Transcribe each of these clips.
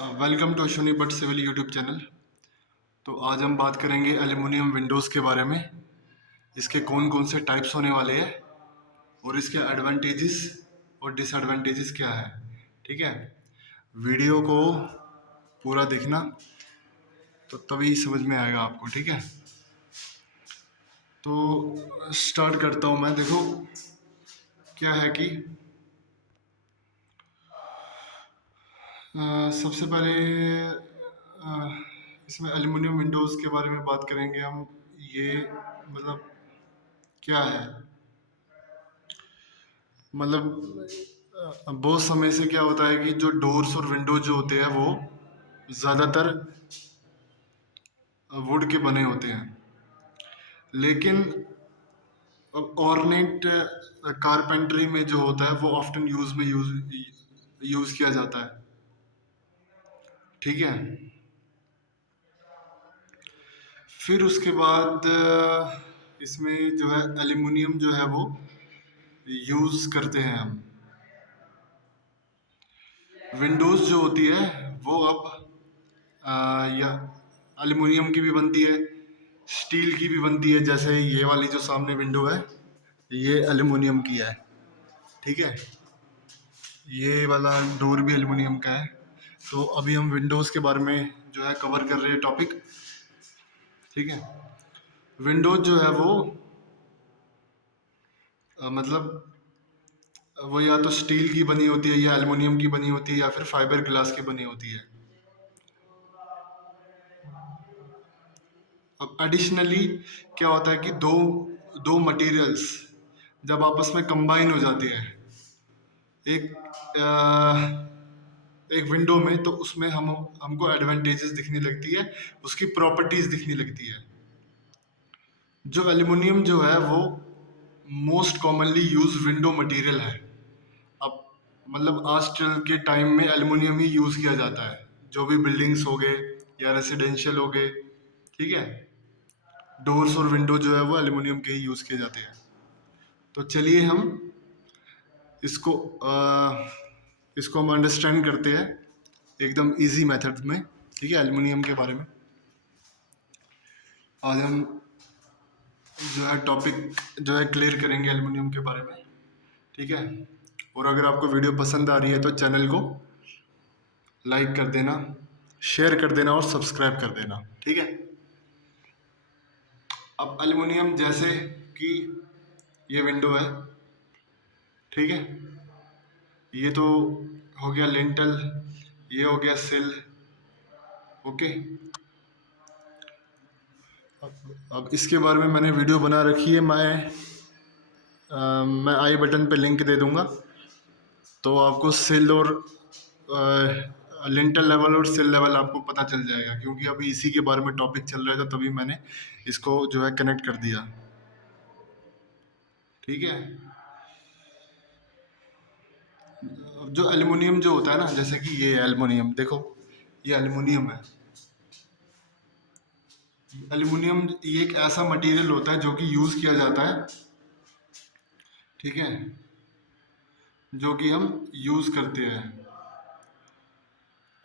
Welcome to Ashwini Bhatt civil YouTube channel. तो आज हम बात करेंगे एल्युमिनियम विंडोज़ के बारे में। इसके कौन कौन से टाइप्स होने वाले हैं और इसके एडवांटेजेस और डिसएडवांटेजेस क्या है। ठीक है, वीडियो को पूरा देखना तो तभी समझ में आएगा आपको। ठीक है, तो स्टार्ट करता हूँ मैं। देखो क्या है कि सबसे पहले इसमें एल्युमिनियम विंडोज़ के बारे में बात करेंगे हम। ये मतलब क्या है, मतलब बहुत समय से क्या होता है कि जो डोर्स और विंडोज जो होते हैं वो ज़्यादातर वुड के बने होते हैं, लेकिन ऑर्नेट कारपेंटरी में जो होता है वो ऑफ्टन यूज़ किया जाता है। ठीक है, फिर उसके बाद इसमें जो है एल्युमिनियम जो है वो यूज़ करते हैं हम। विंडोज़ जो होती है वो अब या एल्युमिनियम की भी बनती है, स्टील की भी बनती है। जैसे ये वाली जो सामने विंडो है ये एल्युमिनियम की है। ठीक है, ये वाला डोर भी एल्युमिनियम का है। तो अभी हम विंडोज़ के बारे में जो है कवर कर रहे हैं टॉपिक। ठीक है, विंडोज जो है वो मतलब वो या तो स्टील की बनी होती है या एल्युमिनियम की बनी होती है या फिर फाइबर ग्लास की बनी होती है। अब एडिशनली क्या होता है कि दो दो मटेरियल्स जब आपस में कंबाइन हो जाते हैं एक एक विंडो में, तो उसमें हमको एडवांटेजेस दिखने लगती है, उसकी प्रॉपर्टीज दिखने लगती है। जो एल्युमिनियम जो है वो most commonly use window material है। अब मतलब आजकल के टाइम में एल्युमिनियम ही यूज किया जाता है, जो भी बिल्डिंग्स हो गए या रेसिडेंशियल हो गए। ठीक है, डोर्स और विंडो जो है वो एल्युमिनियम के ही यूज किए जाते हैं। तो चलिए हम इसको इसको हम अंडरस्टैंड करते हैं एकदम इजी मेथड में। ठीक है, एल्युमिनियम के बारे में आज हम जो है टॉपिक जो है क्लियर करेंगे एल्युमिनियम के बारे में। ठीक है, और अगर आपको वीडियो पसंद आ रही है तो चैनल को लाइक कर देना, शेयर कर देना और सब्सक्राइब कर देना। ठीक है, अब एल्युमिनियम जैसे कि ये विंडो है। ठीक है, ये तो हो गया लिंटल, ये हो गया सिल। ओके, अब इसके बारे में मैंने वीडियो बना रखी है। मैं आई बटन पे लिंक दे दूंगा, तो आपको सिल और लिंटल लेवल और सिल लेवल आपको पता चल जाएगा, क्योंकि अभी इसी के बारे में टॉपिक चल रहा था तभी मैंने इसको जो है कनेक्ट कर दिया। ठीक है, अब जो एल्युमिनियम जो होता है ना, जैसे कि ये एल्युमिनियम देखो, ये एल्युमिनियम है। एल्युमिनियम ये एक ऐसा मटेरियल होता है जो कि यूज किया जाता है। ठीक है, जो कि हम यूज करते हैं।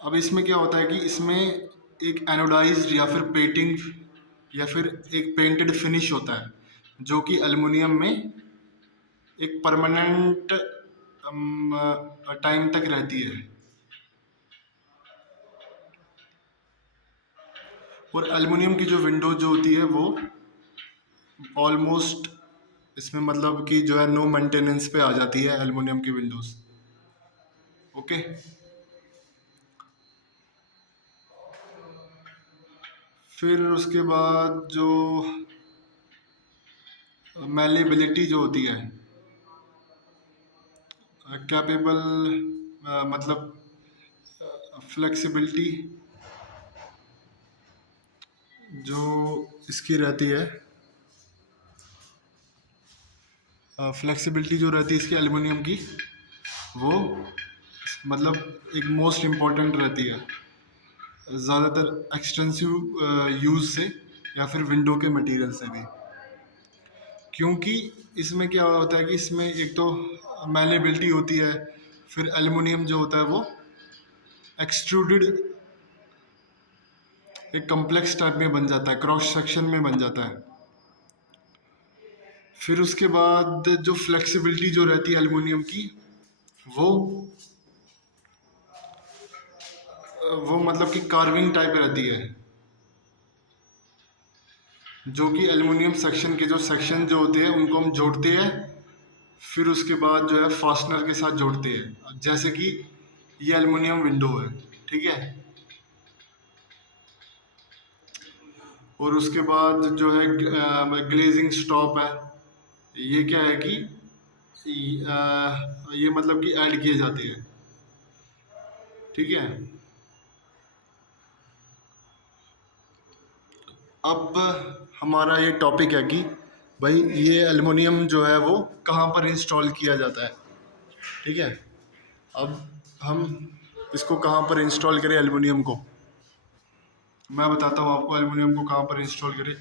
अब इसमें क्या होता है कि इसमें एक एनोडाइज्ड या फिर पेंटिंग या फिर एक पेंटेड फिनिश होता है, जो कि एल्युमिनियम में एक परमानेंट टाइम तक रहती है। और एल्युमिनियम की जो विंडो जो होती है वो ऑलमोस्ट इसमें मतलब कि जो है नो मेंटेनेंस पे आ जाती है एल्युमिनियम की विंडोज। ओके, फिर उसके बाद जो मैलेबिलिटी जो होती है, कैपेबल मतलब फ्लेक्सिबिलिटी जो इसकी रहती है, फ्लेक्सिबिलिटी जो रहती है इसकी एल्युमिनियम की, वो मतलब एक मोस्ट इम्पॉर्टेंट रहती है ज़्यादातर एक्सटेंसिव यूज़ से या फिर विंडो के मटेरियल से भी। क्योंकि इसमें क्या होता है कि इसमें एक तो मैलेबिलिटी होती है, फिर एल्युमिनियम जो होता है वो एक्सट्रूडेड एक कम्प्लेक्स टाइप में बन जाता है, क्रॉस सेक्शन में बन जाता है। फिर उसके बाद जो फ्लेक्सिबिलिटी जो रहती है एल्युमिनियम की, वो वो मतलब कि कार्विंग टाइप रहती है, जो कि एल्युमिनियम सेक्शन के जो सेक्शन जो होते हैं उनको हम जोड़ते हैं, फिर उसके बाद जो है फास्टनर के साथ जोड़ते हैं, जैसे कि ये एल्युमिनियम विंडो है, ठीक है। और उसके बाद जो है ग्लेजिंग स्टॉप है, ये क्या है कि ये मतलब कि ऐड किए जाते हैं, ठीक है। अब हमारा ये टॉपिक है कि भाई ये एल्युमिनियम जो है वो कहाँ पर इंस्टॉल किया जाता है, ठीक है। अब हम इसको कहाँ पर इंस्टॉल करें एल्युमिनियम को, मैं बताता हूँ आपको एल्युमिनियम को कहाँ पर इंस्टॉल करें।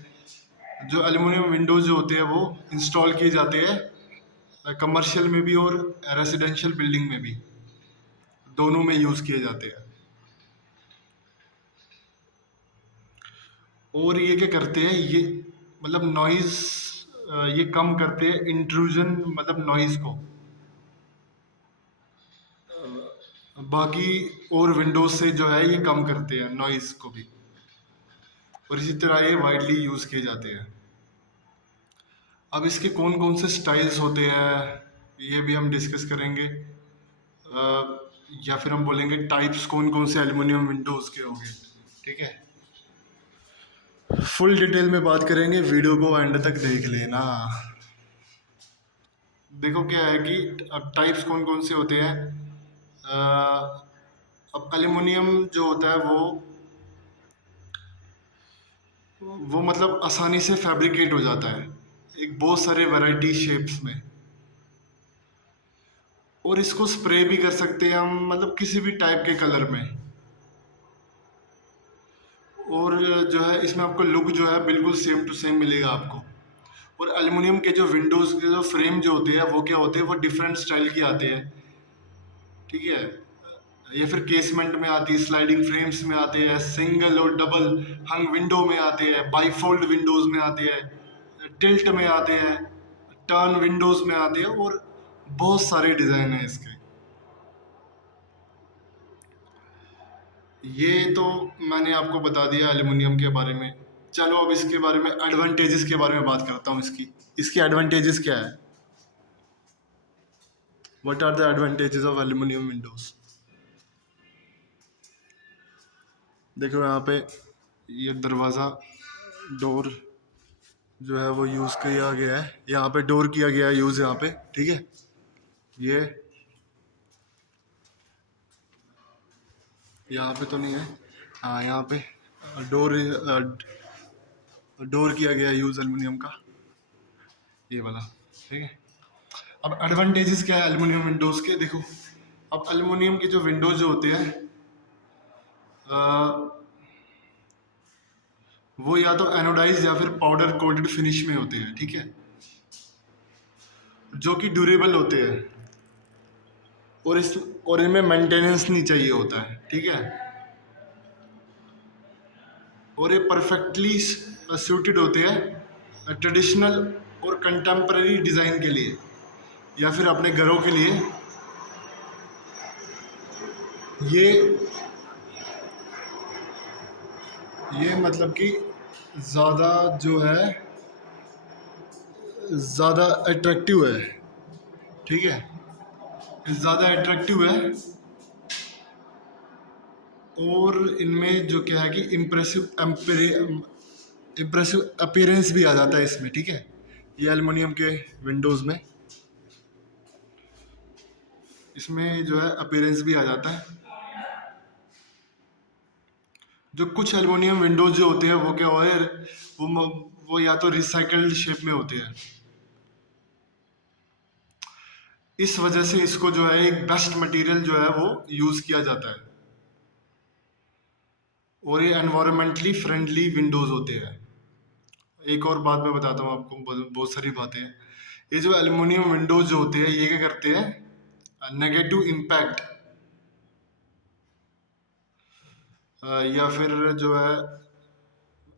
जो एल्युमिनियम विंडोज जो होते हैं वो इंस्टॉल किए जाते हैं कमर्शियल में भी और रेजिडेंशियल बिल्डिंग में भी, दोनों में यूज़ किए जाते हैं। और ये क्या करते हैं, ये मतलब नॉइज़ ये कम करते हैं, इंट्रूजन मतलब नॉइज़ को, बाकी और विंडोज से जो है ये कम करते हैं नॉइज़ को भी। और इसी तरह ये वाइडली यूज़ किए जाते हैं। अब इसके कौन कौन से स्टाइल्स होते हैं ये भी हम डिस्कस करेंगे, या फिर हम बोलेंगे टाइप्स कौन कौन से एल्युमिनियम विंडोज़ के होंगे, ठीक है। फुल डिटेल में बात करेंगे, वीडियो को एंड तक देख लेना। देखो क्या है कि अब टाइप्स कौन कौन से होते हैं। अब एल्युमिनियम जो होता है वो मतलब आसानी से फैब्रिकेट हो जाता है एक बहुत सारे वैरायटी शेप्स में, और इसको स्प्रे भी कर सकते हैं हम मतलब किसी भी टाइप के कलर में। और जो है इसमें आपको लुक जो है बिल्कुल सेम टू सेम मिलेगा आपको। और एल्युमिनियम के जो विंडोज़ के जो फ्रेम जो होते हैं वो क्या होते हैं, वो डिफरेंट स्टाइल के आते हैं, ठीक है। या फिर केसमेंट में आती है, स्लाइडिंग फ्रेम्स में आते हैं, सिंगल और डबल हंग विंडो में आते हैं, बाईफोल्ड विंडोज़ में आते हैं, टिल्ट में आते हैं, टर्न विंडोज़ में आते हैं, और बहुत सारे डिज़ाइन हैं इसके। ये तो मैंने आपको बता दिया एल्युमिनियम के बारे में। चलो अब इसके बारे में एडवांटेजेस के बारे में बात करता हूँ। इसकी इसके एडवांटेजेस क्या है, what are the advantages of aluminium windows. देखो यहाँ पे ये दरवाज़ा डोर जो है वो यूज़ किया गया है, यहाँ पे डोर किया गया है यूज़ यहाँ पे, ठीक है। ये यहाँ पे तो नहीं है, हाँ यहाँ पे डोर डोर किया गया है यूज़ एल्युमिनियम का, ये वाला, ठीक है। अब एडवांटेजेस क्या है एल्युमिनियम विंडोज़ के, देखो। अब एल्युमिनियम के जो विंडोज जो होते हैं वो या तो एनोडाइज या फिर पाउडर कोटेड फिनिश में होते हैं, ठीक है, जो कि ड्यूरेबल होते हैं, और इस और इनमें मेंटेनेंस नहीं चाहिए होता है, ठीक है। और ये परफेक्टली सूटेड होते हैं ट्रेडिशनल और कंटेम्प्रेरी डिज़ाइन के लिए, या फिर अपने घरों के लिए। ये ये मतलब कि ज़्यादा जो है ज़्यादा अट्रैक्टिव है, ठीक है, ज़्यादा अट्रैक्टिव है। और इनमें जो क्या है कि इम्प्रेसिव अपीयरेंस भी आ जाता है इसमें, ठीक है, ये एल्युमिनियम के विंडोज़ में इसमें जो है अपीयरेंस भी आ जाता है। जो कुछ एल्युमिनियम विंडोज जो होते हैं वो क्या है, वो या तो रिसाइकल्ड शेप में होते हैं, इस वजह से इसको जो है एक बेस्ट मटेरियल जो है वो यूज़ किया जाता है, और ये एनवायरमेंटली फ्रेंडली विंडोज़ होते हैं। एक और बात मैं बताता हूँ आपको, बहुत सारी बातें हैं। ये जो एल्युमिनियम विंडोज जो होते हैं ये क्या करते हैं, नेगेटिव इम्पैक्ट या फिर जो है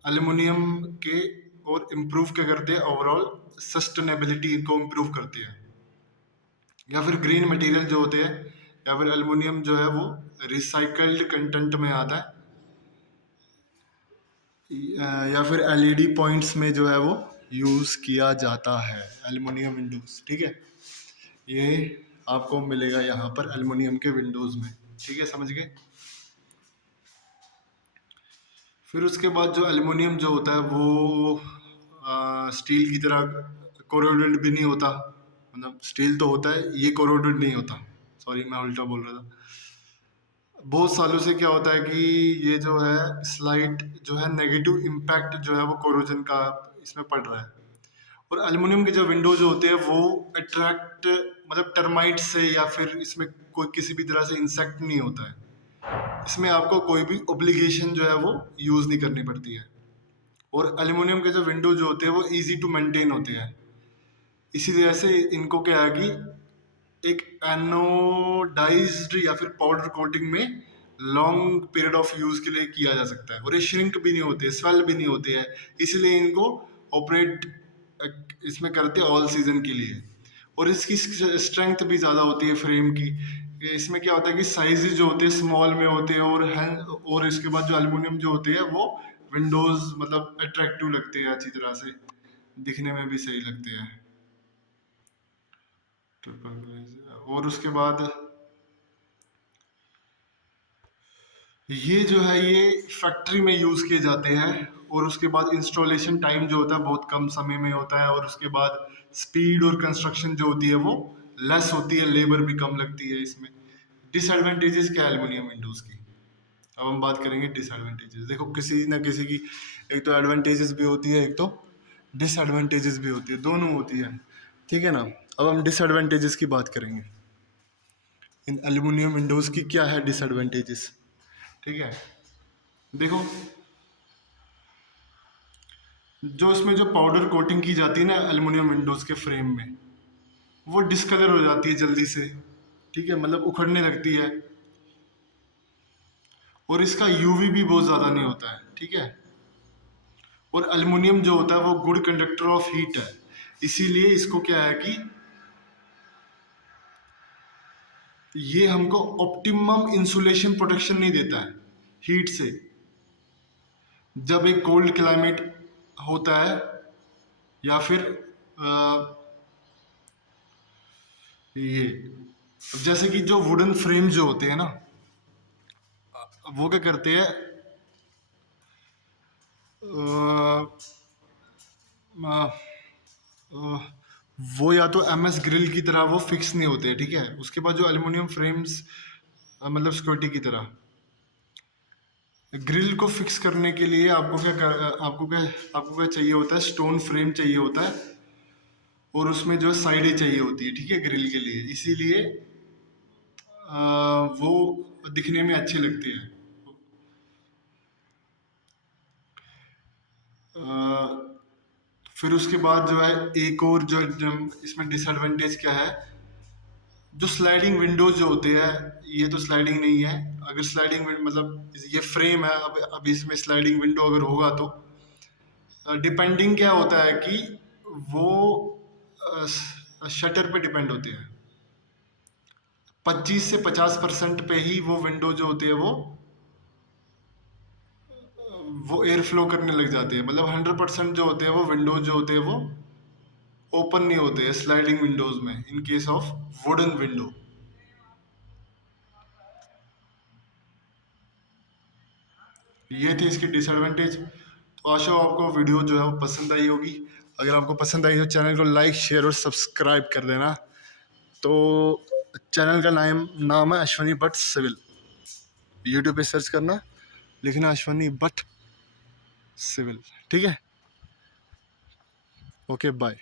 एल्युमिनियम के और इम्प्रूव क्या करते हैं, ओवरऑल सस्टेनेबिलिटी को इम्प्रूव करते हैं। या फिर ग्रीन मटेरियल जो होते हैं, या फिर एल्युमिनियम जो है वो रिसाइकल्ड कंटेंट में आता है, या फिर एलईडी पॉइंट्स में जो है वो यूज़ किया जाता है एल्युमिनियम विंडोज़। ठीक है, ये आपको मिलेगा यहाँ पर एल्युमिनियम के विंडोज़ में। ठीक है, समझ गए। फिर उसके बाद जो एल्युमिनियम जो होता है वो स्टील की तरह कोरोडेड भी नहीं होता, मतलब स्टील तो होता है, ये कोरोडेड नहीं होता। सॉरी, मैं उल्टा बोल रहा था। बहुत सालों से क्या होता है कि ये जो है स्लाइट जो है नेगेटिव इम्पैक्ट जो है वो कोरोजन का इसमें पड़ रहा है। और एल्युमिनियम के जो विंडो जो होते हैं वो अट्रैक्ट, मतलब टर्माइट से या फिर इसमें कोई किसी भी तरह से इंसेक्ट नहीं होता है, इसमें आपको कोई भी ऑब्लिगेशन जो है वो यूज़ नहीं करनी पड़ती है। और एल्युमिनियम के जो विंडो जो होते हैं वो इजी टू मेंटेन होते हैं, इसी वजह से इनको क्या है कि एक एनोडाइज्ड या फिर पाउडर कोटिंग में लॉन्ग पीरियड ऑफ यूज़ के लिए किया जा सकता है। और ये श्रिंक भी नहीं होते, स्वेल भी नहीं होते हैं, इसलिए इनको ऑपरेट इसमें करते हैं ऑल सीजन के लिए। और इसकी स्ट्रेंथ भी ज़्यादा होती है फ्रेम की। इसमें क्या होता है कि साइज जो होते हैं स्मॉल में होते हैं, और इसके बाद जो एल्युमिनियम जो होते हैं वो विंडोज मतलब अट्रैक्टिव लगते हैं, अच्छी तरह से दिखने में भी सही लगते हैं। और उसके बाद ये जो है ये फैक्ट्री में यूज़ किए जाते हैं। और उसके बाद इंस्टॉलेशन टाइम जो होता है बहुत कम समय में होता है। और उसके बाद स्पीड और कंस्ट्रक्शन जो होती है वो लेस होती है, लेबर भी कम लगती है इसमें। डिसएडवांटेजेस क्या है एल्युमिनियम विंडोज़ की, अब हम बात करेंगे डिसएडवांटेजेस। देखो, किसी ना किसी की एक तो एडवांटेजेस भी होती है, एक तो डिसएडवांटेजेस भी होती है, दोनों होती है। ठीक है ना। अब हम डिसएडवांटेजेस की बात करेंगे। इन एल्युमिनियम विंडोज़ की क्या है डिसएडवांटेजेस। ठीक है, देखो, जो इसमें जो पाउडर कोटिंग की जाती है ना एल्युमिनियम विंडोज़ के फ्रेम में, वो डिस्कलर हो जाती है जल्दी से। ठीक है, मतलब उखड़ने लगती है। और इसका यूवी भी बहुत ज़्यादा नहीं होता है। ठीक है, और एल्युमिनियम जो होता है वो गुड कंडक्टर ऑफ हीट है, इसीलिए इसको क्या है कि ये हमको ऑप्टिमम इंसुलेशन प्रोटेक्शन नहीं देता है हीट से। जब एक कोल्ड क्लाइमेट होता है या फिर ये जैसे कि जो वुडन फ्रेम जो होते हैं ना, वो क्या करते हैं, वो या तो एमएस ग्रिल की तरह वो फिक्स नहीं होते। ठीक है, उसके बाद जो एल्युमिनियम फ्रेम्स मतलब सिक्योरिटी की तरह ग्रिल को फिक्स करने के लिए आपको क्या चाहिए होता है, स्टोन फ्रेम चाहिए होता है। और उसमें जो साइडें चाहिए होती है, ठीक है, ग्रिल के लिए, इसीलिए वो दिखने में अच्छे लगते हैं। फिर उसके बाद जो है एक और जो इसमें डिसएडवांटेज क्या है, जो स्लाइडिंग विंडोज जो होते हैं, ये तो स्लाइडिंग नहीं है। अगर स्लाइडिंग मतलब ये फ्रेम है, अब इसमें स्लाइडिंग विंडो अगर होगा तो डिपेंडिंग क्या होता है कि वो शटर पे डिपेंड होते हैं। 25 से 50% पे ही वो विंडो जो होती है वो एयर फ्लो करने लग जाते हैं। मतलब 100% जो होते हैं वो विंडोज जो होते हैं वो ओपन नहीं होते हैं स्लाइडिंग विंडोज में, in case of wooden window. ये थी इसकी डिसएडवांटेज। तो आशा हो आपको वीडियो जो है वो पसंद आई होगी। अगर आपको पसंद आई तो चैनल को लाइक, शेयर और सब्सक्राइब कर देना। तो चैनल का नाम है अश्वनी भट्ट सिविल। यूट्यूब पे सर्च करना, लिखना अश्वनी भट्ट सिविल। ठीक है, ओके, बाय।